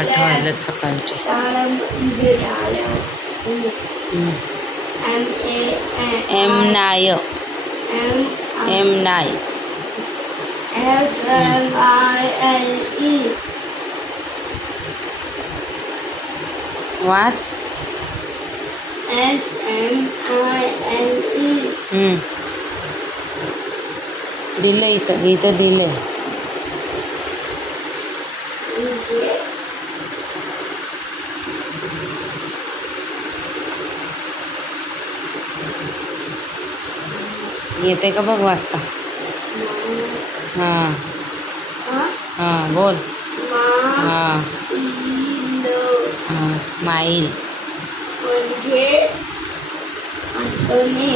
8 वाजलेत सकाळचे. एम नाय SMILE वाच. SMILE दिलं इथं दिलंय. येते का बघ वाचता. हां हां बोल. हां हां स्माईल म्हणजे हसणे.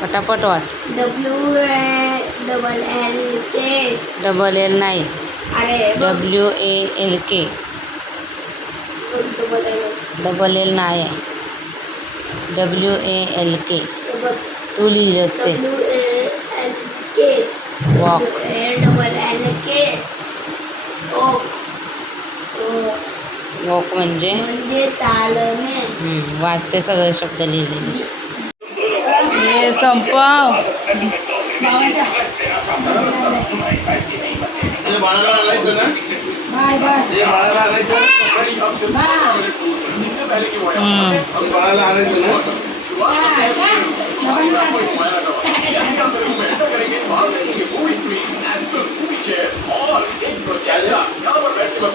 पटापट वाच. WALLK डबल एल नाही, WALK. डबल एल नाही आहे, WALK. तू लिहिलंस ते. WALK walk. WALK वॉक म्हणजे चालणे. वाचते सगळे शब्द लिहिलेले. हे संपव.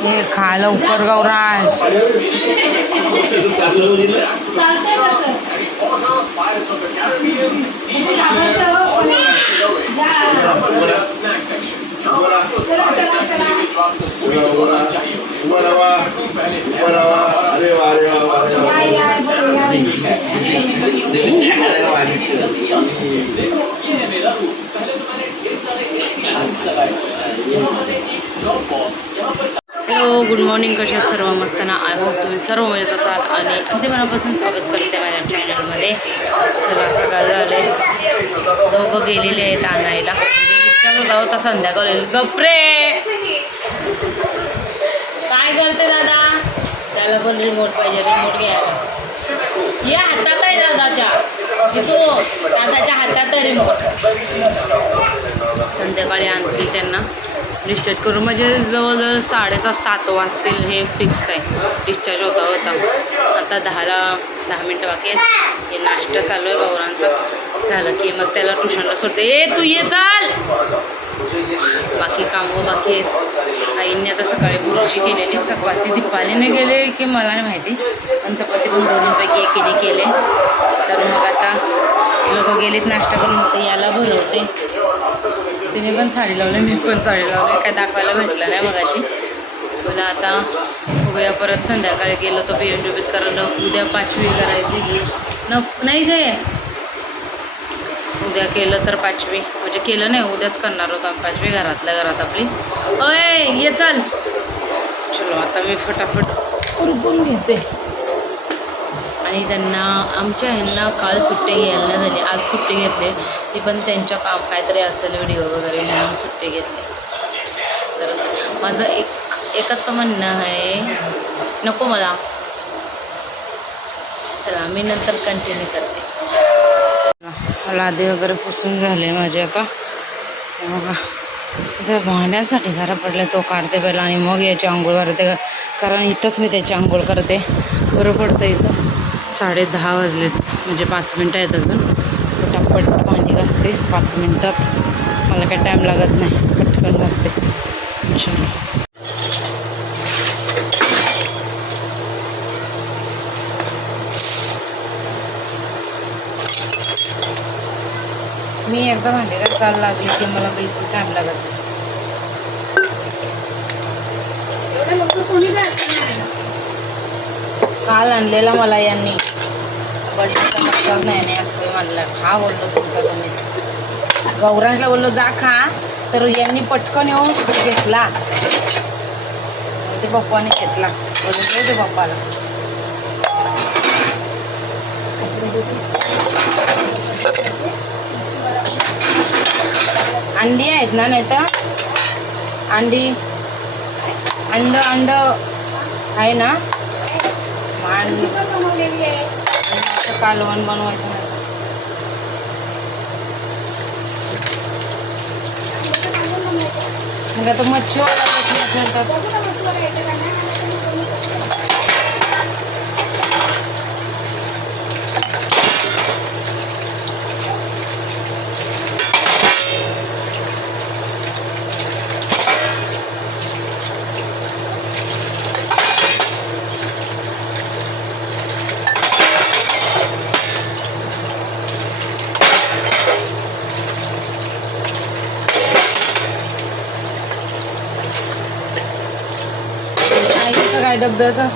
हे खा लवकर गौराज. Hello good morning. कशा आहात सर्व? मस्त ना. आय होप तुम्ही सर्व मजेत असाल आणि अगदी मनापासून स्वागत करते माझ्या चॅनलमध्ये. चला सकाळ झाले, दोघं गेलेले आहेत आणायला. म्हणजे डिस्चार्ज होता होता संध्याकाळ. गप्रे काय करते दादा? त्याला पण रिमोट पाहिजे, रिमोट घ्यायला. या हातात आहे दादाच्या, तो दादाच्या हातात आहे रिमोट. संध्याकाळी आणतील त्यांना डिस्चार्ज करून. म्हणजे जवळजवळ 6:30-7 वाजतील हे फिक्स आहे. डिस्चार्ज होता आता 10 मिनटं बाकी आहेत. हे नाश्ता चालू आहे गौरांचा. झालं की मग त्याला ट्युशनला सोडते. तू ये चाल. बाकी कामं बाकी आहेत. आईंनी आता सकाळी बुरशी केलेली, चपाती दीपालीने केले की मला नाही माहिती, पण चपाती पण दोन्हीपैकी एकीने केले. तर मग आता लोक गेलेत नाश्ता करून. तर याला भरवते. तिने पण साडी लावली, मी पण साडी लावली. काय दाखवायला भेटलं नाही मगाशी. मला आता बघूया परत संध्याकाळी गेलो तर PMDBत करायला. उद्या 5वी करायची नाही जे उद्या केलं तर 5वी, म्हणजे केलं नाही उद्याच करणार होतो 5वी घरातल्या घरात आपली. अय ये चल. चलो आता मी फटाफट उरकून घेते. आणि त्यांना आमच्या ह्यांना काल सुट्टी घ्यायला नाही झाली, आज सुट्टी घेतली. ती पण त्यांच्या काम काहीतरी असेल व्हिडिओ वगैरे म्हणून सुट्टी घेतली. तर माझं एकच म्हणणं आहे, नको मला. चला मी नंतर कंटिन्यू करते. लादी वगैरे पुसून झाले माझे आता. बघा इथं भांड्यांसाठी घरा पडले, तो काढते पहिला आणि मग याची आंघोळ करते. कारण इथंच मी त्याची आंघोळ करते, बरं पडतं इथं. 10:30 वाजलेत, म्हणजे 5 मिनटं आहेत अजून. पटापट पाणी घासते 5 मिनटात. मला काय टाईम लागत नाही, पटकन घासते. मी एकदा भांडी घासायला लागली की मला बिलकुल टाईम लागत नाही. काल आणलेला मला यांनी बर्थडेचा मटका नाही असतो म्हणलं. खा बोललो तुमचा तुम्हीच. गौरांजला बोललो जा खा, तर यांनी पटकन येऊन घेतला. ते पप्पाने घेतला, बोलतो ते पप्पाला. अंडी आहेत ना, नाही तर अंडी अंड आहे ना, अंड्याचं कालवण बनवायचं नाही. मग आता मच्छीवाला नसेल तर काय डब्याचा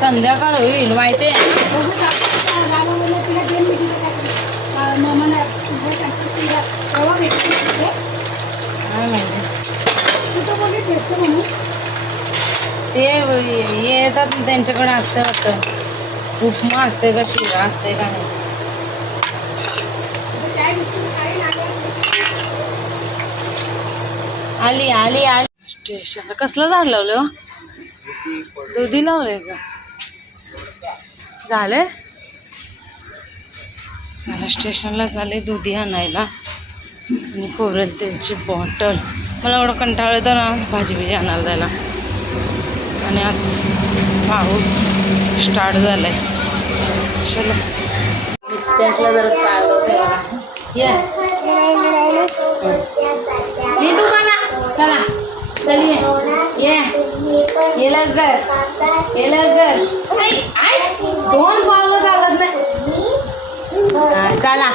संध्याकाळ होईल माहिती आहे ते येतात त्यांच्याकडे असते वाटतं. उपमा असते का शिरा असते का नाही. आली आली आली स्टेशनला. कसलं झाड लावलं हो? दुधी लावलंय का? झालंय. मला स्टेशनला झाले दुधी आणायला आणि खोबरेल तेलची बॉटल. मला एवढं कंटाळा येतो ना भाजी बिजी आणायला जायला. आणि आज पाऊस स्टार्ट झालाय. चलो त्यातला जरा चालवते बघा. ये नीटू मला चला चल ये लवकर ये लवकर. आई 2 पावलं चालत नाही. चला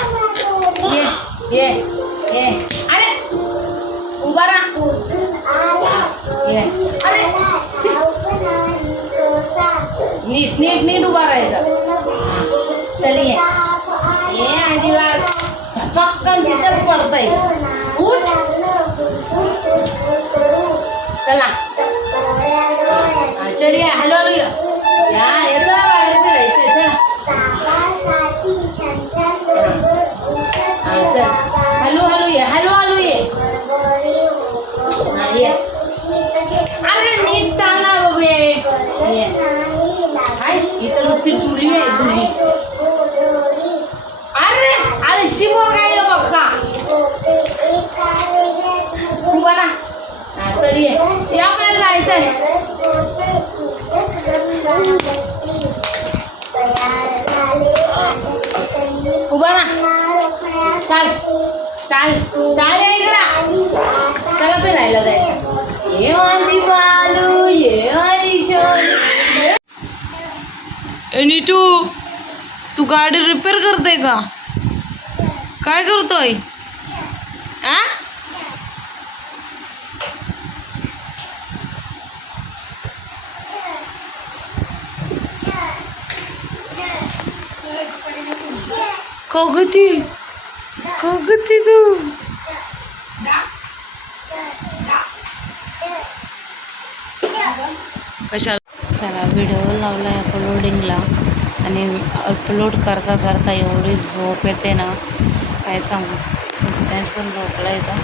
ये अरे उभा राहा. ये अरे नीट उभा राहायचं. चल ये अजिबात पक्कन तिथंच पडतंय. उठ चला चलिए. हॅलो याचा बाहेर फिरायचं. चल हॅलो ये. अरे नीट चालना बाबे. इथं नुसती डुली आहे डुली. अरे शिमोर काय बघा. तू बघा. चल ये आपल्याला जायचंय. उभा ना. चाल इकडं. चला फिरायला जायचं. ये माझी बालू ये माझी शोलू. नीटू तू गाडी रिपेअर करते का? काय करतोय? कागती तू कशाला. चला व्हिडिओ लावला आहे अपलोडिंगला आणि अपलोड करता करता एवढी झोप येते ना काय सांगू. त्याने पण झोपला येतं.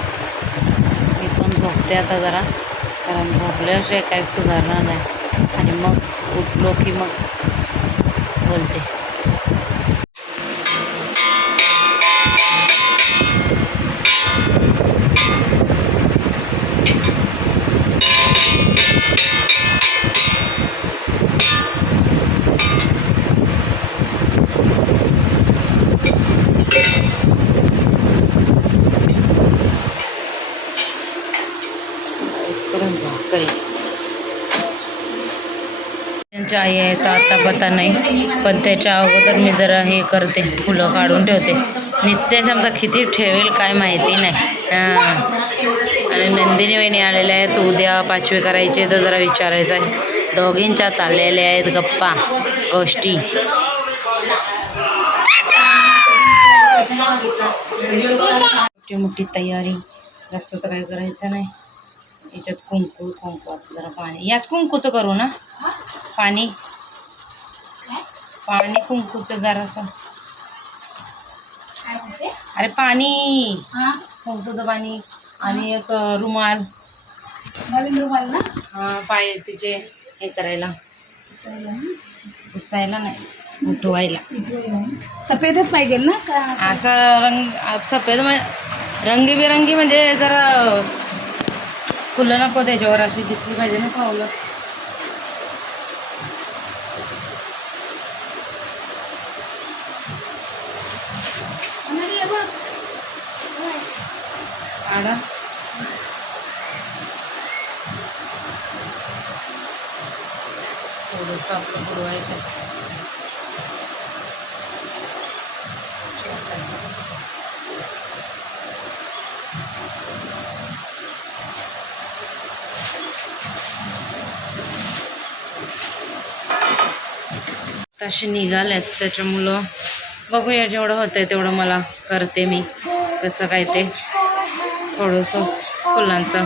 मी पण झोपते आता जरा, कारण झोपल्याशिवाय काही सुधारणार नाही. आणि मग उठलो की मग बोलते. त्यांच्या आई यायचा आता पत्ता नाही, पण त्याच्या अगोदर मी जरा हे करते, फुलं काढून ठेवते. नित्याच्या आमचा किती ठेवेल काय माहिती नाही. आणि नंदिनी वहिनी आलेल्या आहेत. उद्या 5वी करायचे तर जरा विचारायचं आहे. दोघींच्या चाललेल्या आहेत गप्पा गोष्टी. मोठी मोठी तयारी. जास्त तर काय करायचं नाही. याच्यात कुंकवाचं जरा पाणी, याच कुंकूचं करू ना. पाणी कुंकूचं जरासं. अरे पाणी तुझं पाणी आणि एक रुमाल, नवीन रुमाल ना? पाय तिचे हे करायला, पुसायला नाही, उठवायला. सफेदच पाहिजे ना का? असा रंग सफेद रंगीबेरंगी, म्हणजे जरा फुलं नको त्याच्यावर, अशी दिसली पाहिजे ना पावलं. आडा थोडंसं आपलं बुडवायचं. तसे निघालेत, त्याच्यामुळं बघूया जेवढं होतंय तेवढं मला करते मी. कसं काय ते थोडंसंच फुलांचं,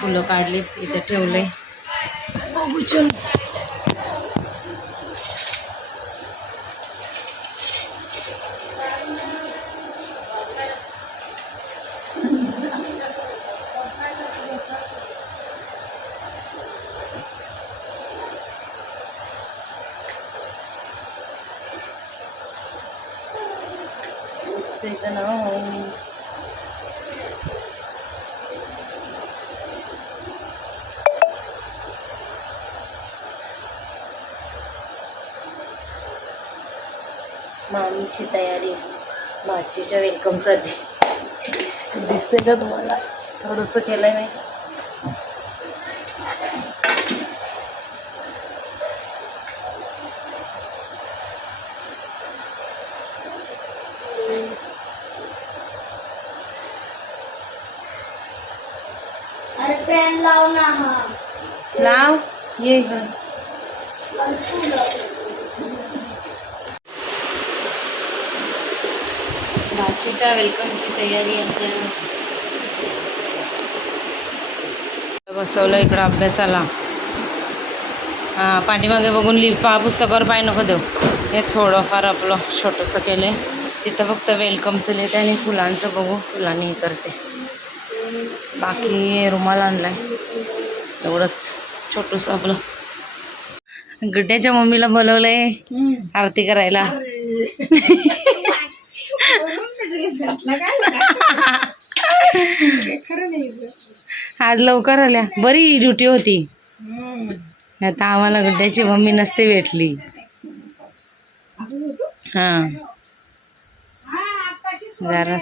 फुलं काढलीत, इथे ठेवले. बघू चल. दिसते का ना? मामीची तयारी भाचीच्या वेलकमसाठी. दिसते का तुम्हाला? थोडंसं केलंय मी. अरे पॅन लाव ना. हा लाव, ये इकडं. भाचीच्या वेलकमची तयारी आमच्या. बसवलं इकडं अभ्यासाला. पाठीमागे बघून पुस्तकावर पाय नको देऊ. हे थोडंफार आपलं छोटंसं केलं आहे. तिथं फक्त वेलकमचं लिहिते आणि फुलांचं बघू, फुलांनी हे करते. बाकी रुमाल आणलाय, एवढंच छोटंसं आपलं. गुड्ड्याच्या मम्मीला बोलवलंय आरती करायला. आज लवकर आल्या, बरी ड्युटी होती. आता आम्हाला गुड्ड्याची मम्मी नसते भेटली. हां जरा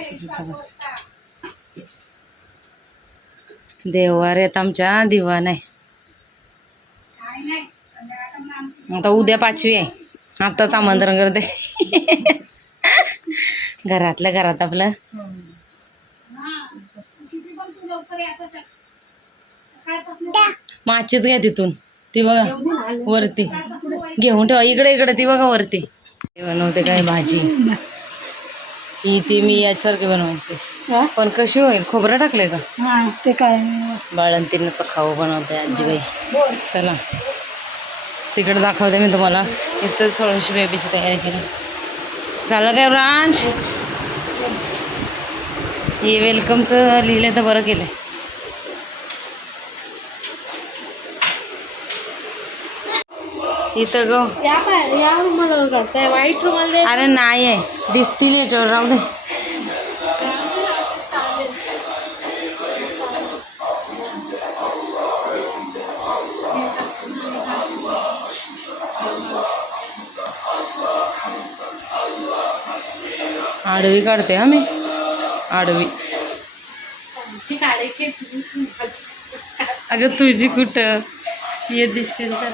देवार आहेत आमच्या, दिवाण आहे. आता उद्या 5वी आहे, आताच आमंत्रण करते. घरातल्या घरात आपलं. माचीच घ्या तिथून, ती बघा वरती घेऊन ठेवा. इकडे इकडे ती बघा वरती. बनवते काय भाजी ही, ती मी याच्यासारखी बनवायची. पण कशी होईल? खोबरं टाकलंय का? ते काय बाळंतींचं खाऊ बनवते आजीबाई. चला तिकडे दाखवते मी तुम्हाला. इथं थोडीशी बेबीची तयारी केली. झालं काय ब्रांच? हे वेलकमचं लिहिलं तर बरं केलं. इथं ग या रुमालावर काढताय? व्हाईट रुमाल दे. अरे नाही आहे, दिसतील याच्यावर, राहू दे. आडवी काढते हा मी, आडवी. काढायची. अगं तुझी कुठं ये दिसतील तर.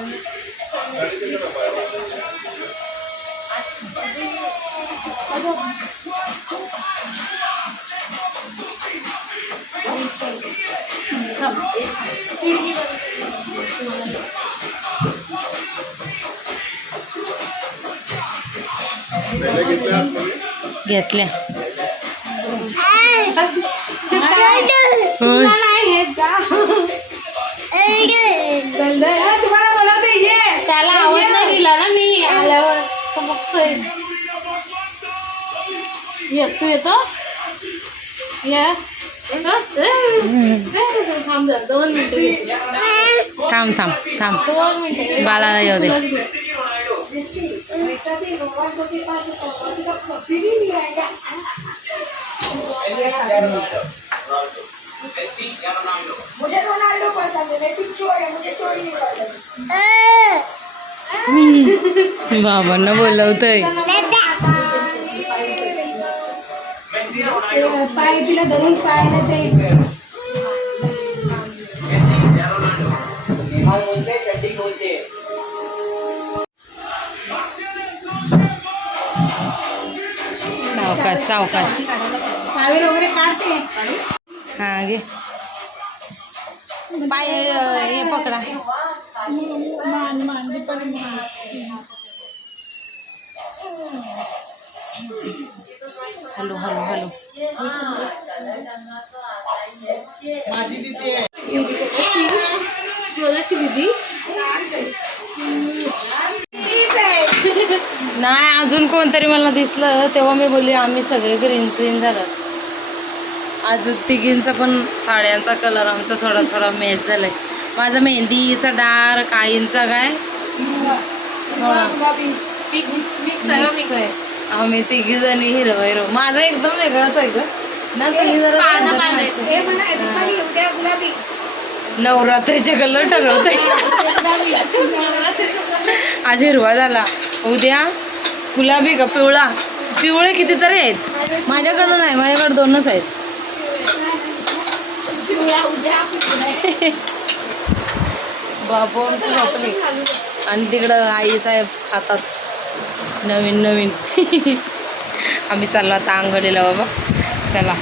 घेतल्या. त्याला आवाज नाही दिला ना मी आल्यावर. तू येतो? या थांब जरा 2 मिनिटं थांब थांब थांब 2 मिनिटं बाळाला येऊ दे. मुझे रोनाल्डो पसंद है, मेसी चोर है, मुझे चोरी नहीं पसंद. बाबांना बोलवतंय. पाय तिला धरून पायाला जाईल. सावकाश सावकाश. पावेल वगैरे काढते. हा घे पाय हे पकडा. Hello hello hello. बोलायची दीदी नाही अजून कोणतरी मला दिसलं तेव्हा मी बोलली आम्ही सगळे ग्रीन ग्रीन झालं. आज तिघींचा पण साड्यांचा कलर आमचा थोडा थोडा मॅच झालाय. माझा मेहंदीचा डार्क आईंचा काय थोडा मिक्स आहे. आम्ही तिघी जणी हिरो हिरो. माझं एकदम वेगळंच आहे ग ना. तुम्ही जरा नवरात्रीचे कलर ठरवते. आज हिरवा झाला उद्या गुलाबी का पिवळा. पिवळे कितीतरी आहेत माझ्याकडं. नाही माझ्याकडे 2च आहेत. बाबू झोपले आणि तिकडं आई साहेब खातात नवीन नवीन. आम्ही चाललो आता आंघोळीला बाबा. चला